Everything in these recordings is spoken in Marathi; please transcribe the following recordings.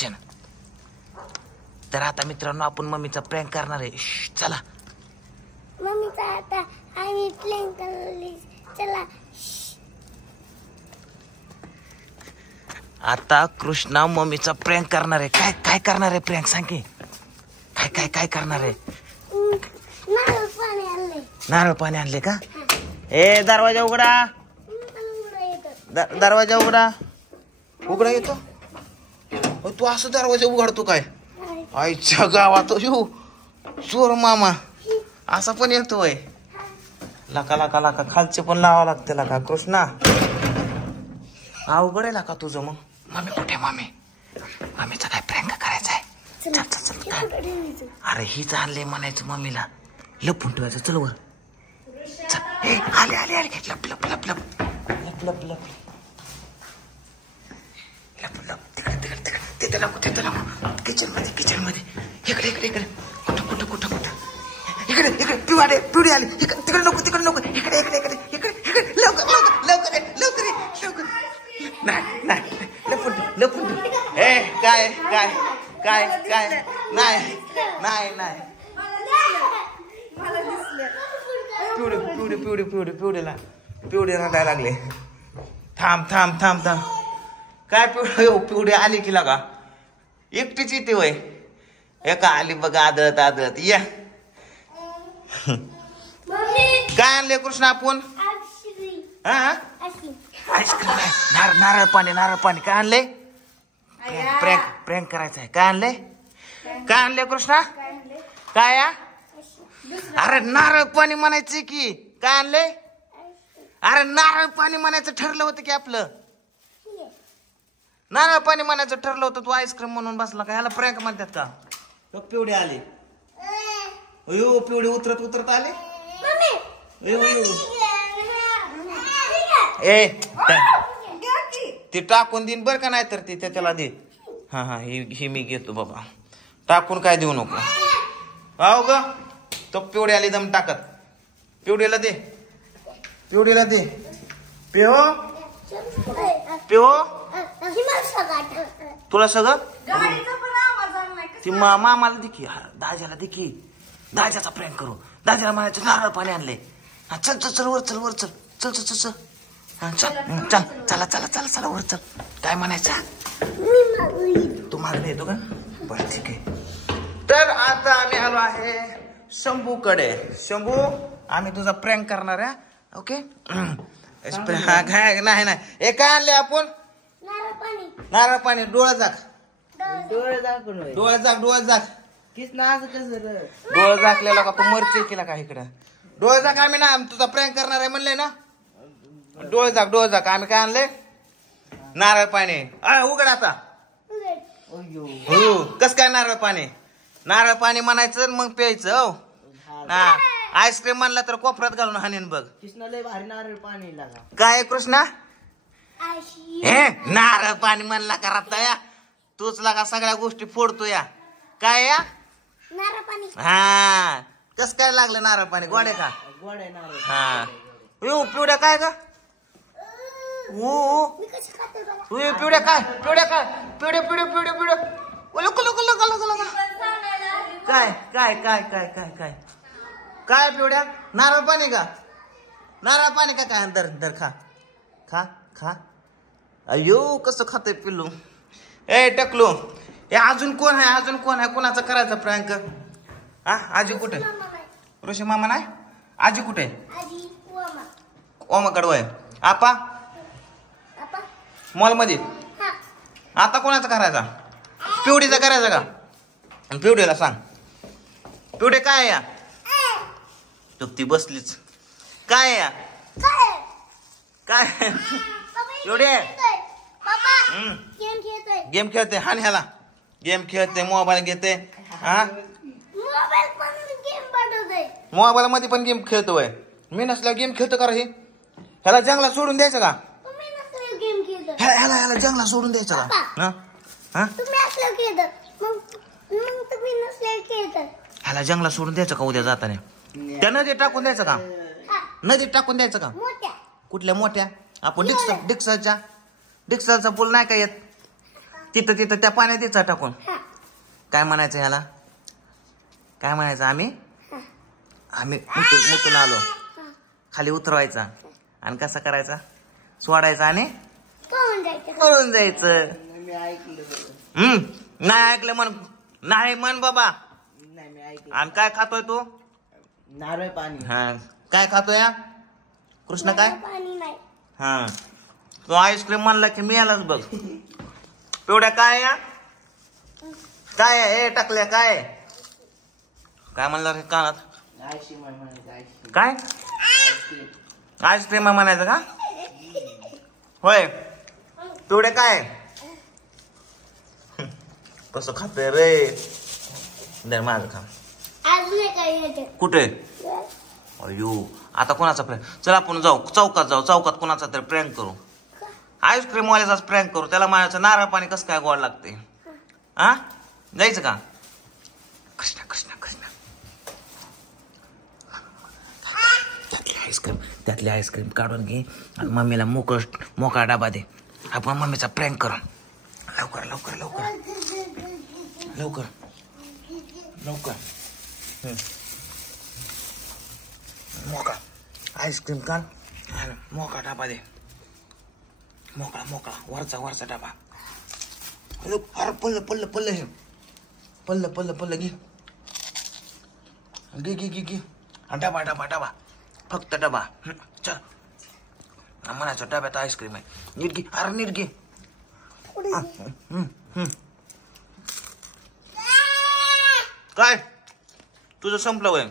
ऍक्शन. तर आता मित्रांनो आपण मम्मीचा प्रँक करणार आहे. चला मम्मीचा आता आम्ही प्लॅन करली. चला आता कृष्णा मम्मीचा प्रँक करणार आहे. काय काय करणार आहे प्रँक सांग की. काय काय काय करणार आहे. नारळ पाणी आणले. नारळ पाणी आणले का. ए दरवाजा उघडा. दरवाजा उघडा. उघडा येतो. तू असं दरवाजा उघडतो काय. आईच्या गावात येऊ चोर मामा असा पण येतोय. लाका लाका लाका खालचे पण लावा लागते लाका. कृष्णा अवघड आहे लाका तुझं. मग मम्मी कुठे. मम्मीचा काय प्रँक करायचा आहे. चल चल चल काय. अरे हीच आणले म्हणायचं मम्मीला. लपून ठेवायचं. चल वर चल. आले आले आले. लप लप लप लप लप लप लप लप लप. तिकडे तिकडे तिकडे तिथे नको तिथे नको. किचन मध्ये इकडे इकडे इकडे. कुठं कुठं कुठं कुठं. इकडे इकडे पिवडी आली. तिकडे नको तिकडे नको. इकडे इकडे इकडे इकडे इकडे. लवकर लवकर लवकर लवकर लवकर. नाही नाही लपून ए काय काय काय काय. नाही नाही नाही. पिवडीला काय लागले. थांब थांब थांब थांब. काय पिवडी आली की लागा. एकटीच येते वय. एका आली बघा आदळत आदळत. या काय आणले कृष्णा आपण. हा आईस्क्रीम आहे. नारळ पाणी काय आणले. प्रँक करायचं आहे. काय आणले कृष्णा. काय अरे नारळ पाणी म्हणायचं की. काय आणले. अरे नारळ पाणी म्हणायचं ठरलं होतं की आपलं. नारळ पाणी म्हणायचं ठरलं होतं. तू आईस्क्रीम म्हणून बसला का. ह्याला प्रँक म्हणतात का. पिवडी आली. अयो पिवडी उतरत आले. ए ती टाकून देईन बर का. नाही तर ती त्याला दे. हा ही मी घेतो बाबा. टाकून काय देऊ नको. हो ग तो पिवडी आली दम टाकत. पिवडीला दे. पिओ तुला सगळं. ती मामाला देखी. दाजाला देखी. दाजाचा प्रँक करू. दाजाला म्हणायचं नारळ पाणी आणले. चल चल चल वर चल वर चल चल चल चल चल चल चला चला चला चला वर चल. काय म्हणायचं. तू मागणी येतो का. बरं ठीक आहे. तर आता आम्ही आलो आहे शंभूकडे. शंभू आम्ही तुझा प्रँक करणार आहे. ओके नाही नाही. हे काय आणले आपण. नारळ पाणी. डोळे झाक. डोळे झाकलेला का. तू मरची केला का इकडं. डोळे झाक. आम्ही ना तुझा प्रँक करणार आहे म्हणले ना. डोळे झाक. आम्ही काय आणले. नारळ पाणी. उघड आता. हो कस काय नारळ पाणी म्हणायचं मग प्यायचं. हो ना. आईस्क्रीम म्हणला तर कोपऱ्यात घालून हाणीन बघ. लय भारी नारळ पाणी लागा. काय कृष्णा. हे नारळ पाणी म्हणला का रत्ता. तूच लागा सगळ्या गोष्टी फोडतो या. काय या नारळ पाणी. हा कस काय लागलं नारळ पाणी. गोडे का. गोड आहे नारळ. हा पिवड्या काय का. पिवड्या काय. काय काय काय काय काय काय पिवड्या. नारळ पाणी का. काय दर खा. अयो कसं खातोय पिल्लू. ए टकलो. ए अजून कोण आहे. कोणाचा करायचा प्रँक. आजी कुठे. ऋषी मामा नाही. आजी कुठे. ओमा कडवाय. आपा मॉल मध्ये. आता कोणाचा करायचा. पिवडीचा करायचा का. पिवडीला सांग. पिवडे काय या. ती बसलीच. काय या काय. पिवडे गेम खेळते. हान ह्याला गेम खेळते. मोबाईल घेते. हा मोबाईल मध्ये पण गेम खेळतोय. मी नसल्या गेम खेळतो का रे. ह्याला जंगला सोडून द्यायचं का. ह्याला जंगला सोडून द्यायचं का. ह्याला जंगला सोडून द्यायचं का उद्या जाताना. त्या नदीत टाकून द्यायचं का. नदीत टाकून द्यायचं का. कुठल्या मोठ्या. आपण डिक्सलचा पूल नाही का येत. तिथं तिथं त्या पाण्यात द्यायचा टाकून. हा काय म्हणायचं ह्याला? काय म्हणायचं? आम्ही मुतून आलो. खाली उतरवायचा आणि कसा करायचा? सोडायचा आणि कोण जायचं पळून जायचं. मी ऐकलं. नाही ऐकलं म्हण. नाही म्हण बाबा. नाही मी ऐकलं. आणि काय खातोय तू? नारळ पाणी. हा काय खातोय या कृष्ण? काय? पाणी नाही हा तो आईस्क्रीम म्हणला की मी यालाच बघ. पिवड्या काय या? काय आहे? टाकल्या काय? काय म्हणलं रे कानात? आईस्क्रीम आहे म्हणायचं, आईस्क्रीम. काय आईस्क्रीम. आईस्क्रीम आहे म्हणायचं का? होय पिवड्या काय? कसं खातोय रे? दर माझं खा. अजून एक काय ह्याच्यात कुठे? अयो आता कोणाचा प्रँक? चल आपण जाऊ चौकात, जाऊ चौकात कोणाचा तरी प्रँक करू. आईस्क्रीम वाल्याचाच प्रँक करू. त्याला म्हणायचं नारळ पाणी कसं काय गोड लागते. हा जायचं का? कृष्णा कृष्णा कृष्णा त्यातली आईस्क्रीम काढून घे आणि मम्मीला मोकळा डबा दे. आपण मम्मीचा प्रँक करू. लवकर लवकर लवकर लवकर लवकर. मोकळा आईस्क्रीम काढ आणि मोकळा डबा दे. मोकळा मोकळा वरचा डबा. अरे पल्ल पल्ल पल्ल हे पल्ल पल्ल पल्ल घे घे घे घे घे. डबा डबा डबा फक्त डबा. चल म्हणायचं डब्यात आईस्क्रीम आहे. नीट घे. अरे नीट घे. काय तुझं संपलं वय?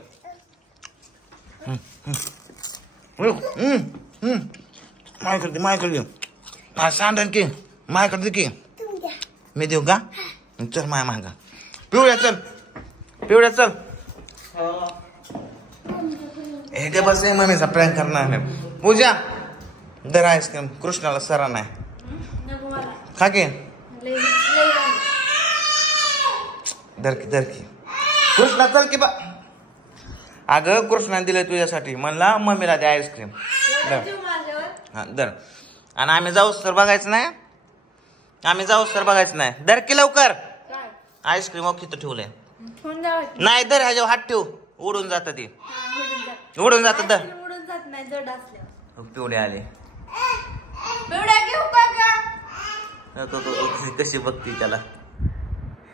माझ्याकडे दे. सांडण की माझ्याकडे दे की. तुम्ही द्या मी देऊ का? चल माया मागा. पिवळ्या चल. पिवळ्या चल. हे काय बस मम्मीचा प्रँक करणार नाही. पूजा दर आईस्क्रीम. कृष्णाला सरा नाही खा की. धरकी कृष्णा चल की बा. अगं कृष्णाने दिलंय तुझ्यासाठी. म्हणला मम्मीला दे आईस्क्रीम. हा दर. आणि आम्ही जाऊच तर बघायचं नाही. आम्ही जाऊच तर बघायचं नाही. धर की लवकर. आईस्क्रीम ओके तर ठेवलंय. नाही दर ह्याच्यावर हात ठेव. उडून जात ती. उडून जात दर. उडून जात नाही जड असल्यावर. पिवडे आले. पिवड्या घेऊ का? कशी बघती त्याला.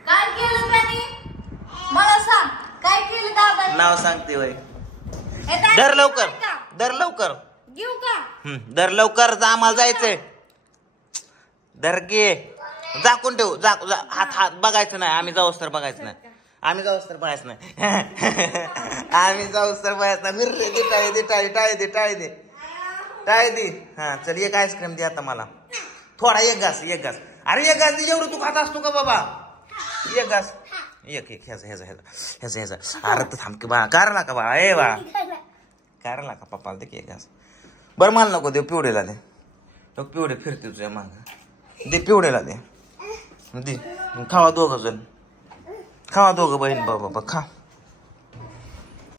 काय केलं त्याने? मला सांग काय केलं दादा? नाव सांगते वय. हे काय दर लवकर. केलं का? दर लवकर. घेऊ का? दर लवकर. आम्हाला जायचंय. दर घे. झाकून ठेव. हात बघायचं नाही. आम्ही जाऊस तर बघायचं नाही. आम्ही जाऊस तर बघायचं नाही. आम्ही जाऊस तर बघायचं नाही. मिररे दे. टाळी दे. हा चल एक आईस्क्रीम दे आता मला. थोडा एक घास. अरे एक घास दे. एवढं तू खात असतो का बाबा? एक घास. एक ह्याचा. अरे तर थांब की बा. कार नका बा. ए बा कार नका पप्पाला दे की एक घास. बरं मला नको देऊ. पिवडेला दे. तो पिवडे फिरते तुझ्या माग. दे पिवडेला दे. खावा दोघं जण. खावा दोघं बहीण बाबा खा.